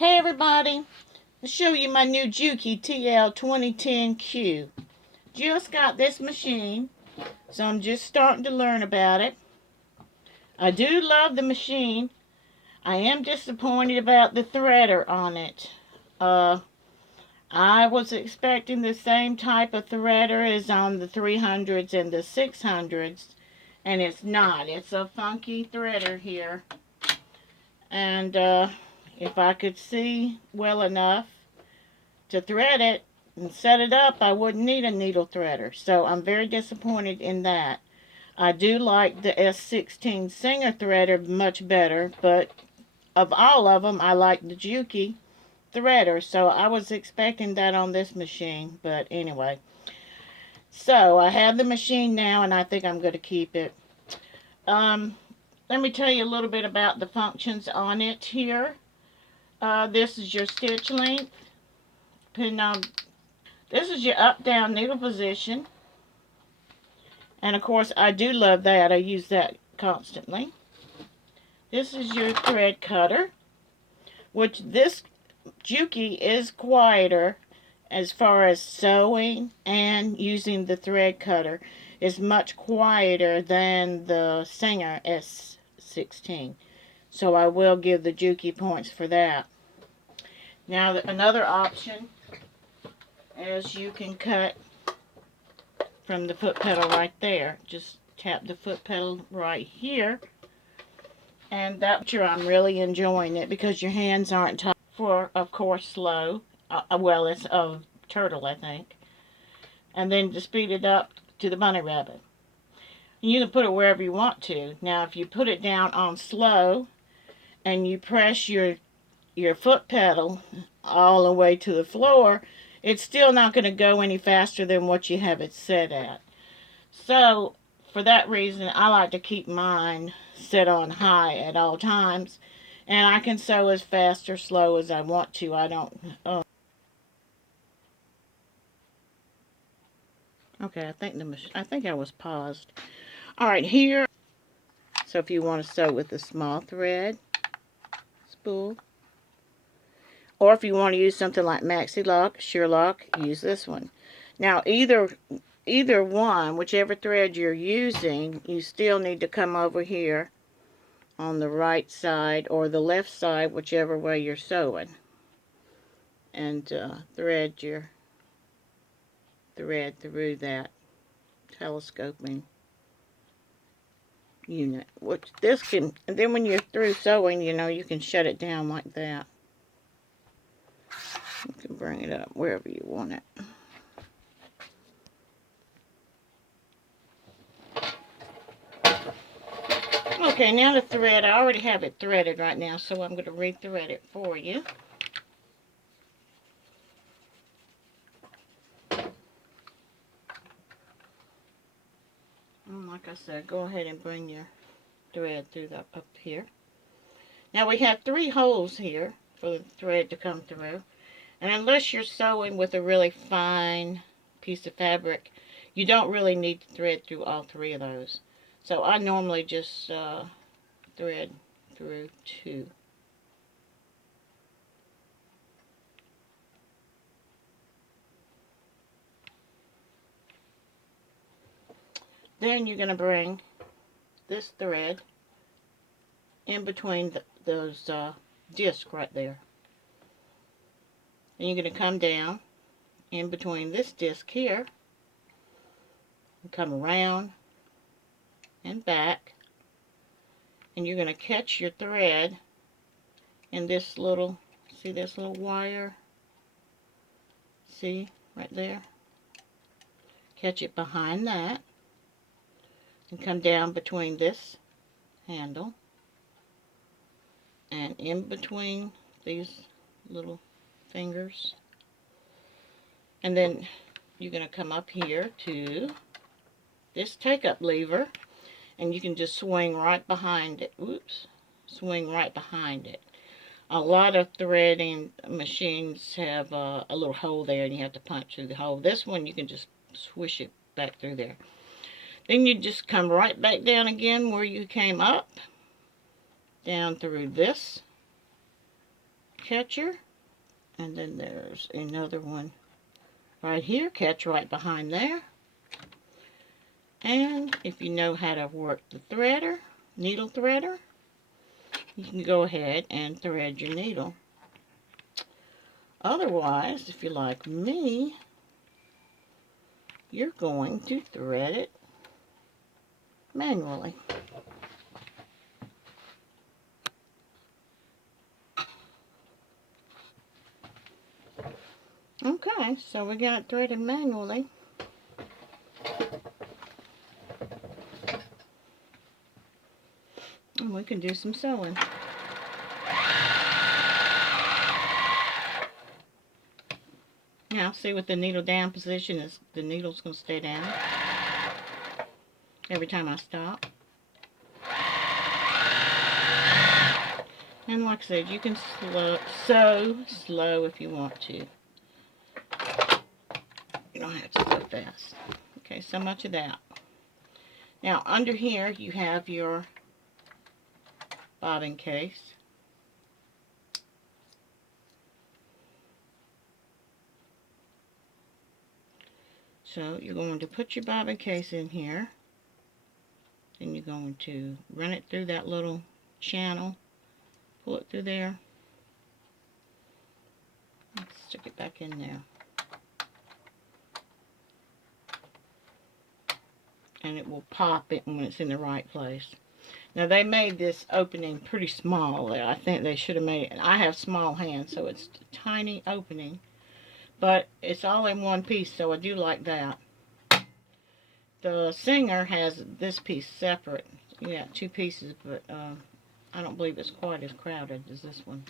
Hey everybody, I'll show you my new JUKI TL2010Q. Just got this machine, so I'm just starting to learn about it. I do love the machine. I am disappointed about the threader on it. I was expecting the same type of threader as on the 300s and the 600s, and it's not. It's a funky threader here. And if I could see well enough to thread it and set it up, I wouldn't need a needle threader. So I'm very disappointed in that. I do like the S16 Singer threader much better, but of all of them, I like the JUKI threader. So I was expecting that on this machine, but anyway. So I have the machine now, and I think I'm going to keep it. Let me tell you a little bit about the functions on it here. This is your stitch length. This is your up-down needle position. And of course, I do love that. I use that constantly. This is your thread cutter, which this JUKI is quieter as far as sewing and using the thread cutter. Is much quieter than the Singer S16. So I will give the JUKI points for that. Now another option is you can cut from the foot pedal right there. Just tap the foot pedal right here. And that's where I'm really enjoying it because your hands aren't tight. For, of course, slow. Well, it's a turtle, I think. And then to speed it up to the bunny rabbit. You can put it wherever you want to. Now, if you put it down on slow and you press your foot pedal all the way to the floor, it's still not going to go any faster than what you have it set at. So, for that reason, I like to keep mine set on high at all times. And I can sew as fast or slow as I want to. I don't... Okay, I think I was paused. Alright, here. So if you want to sew with a small thread spool, or if you want to use something like Maxi Lock, Sherlock, use this one. Now either one, whichever thread you're using, you still need to come over here on the right side or the left side, whichever way you're sewing, and thread your thread through that telescoping unit. Which this can, and then when you're through sewing, you know, you can shut it down like that. You can bring it up wherever you want it. Okay, now the thread, I already have it threaded right now, so I'm going to re-thread it for you. And like I said, go ahead and bring your thread through up here. Now we have 3 holes here for the thread to come through. And unless you're sewing with a really fine piece of fabric, you don't really need to thread through all 3 of those. So I normally just thread through 2. Then you're going to bring this thread in between those discs right there. And you're going to come down in between this disc here and come around and back, and you're going to catch your thread in this little, see this little wire? See right there? Catch it behind that and come down between this handle and in between these little fingers, and then you're going to come up here to this take-up lever, and you can just swing right behind it. Oops, swing right behind it. A lot of threading machines have a little hole there, and you have to punch through the hole. This one, you can just swish it back through there. Then you just come right back down again where you came up, down through this, catcher, and then there's another one right here, catch right behind there. And if you know how to work the threader, needle threader, you can go ahead and thread your needle. Otherwise, if you're like me, you're going to thread it manually. Okay, so we got it threaded manually. And we can do some sewing. Now, see, with the needle down position, is the needle's going to stay down every time I stop. And like I said, you can sew slow if you want to. You don't have to sew fast. Okay, so much of that. Now, under here, you have your bobbin case. So you're going to put your bobbin case in here. Then you're going to run it through that little channel. Pull it through there. Let's stick it back in there. And it will pop it when it's in the right place. Now they made this opening pretty small. I think they should have made it. I have small hands, so it's a tiny opening. But it's all in one piece, so I do like that. The Singer has this piece separate. You got two pieces, but I don't believe it's quite as crowded as this one.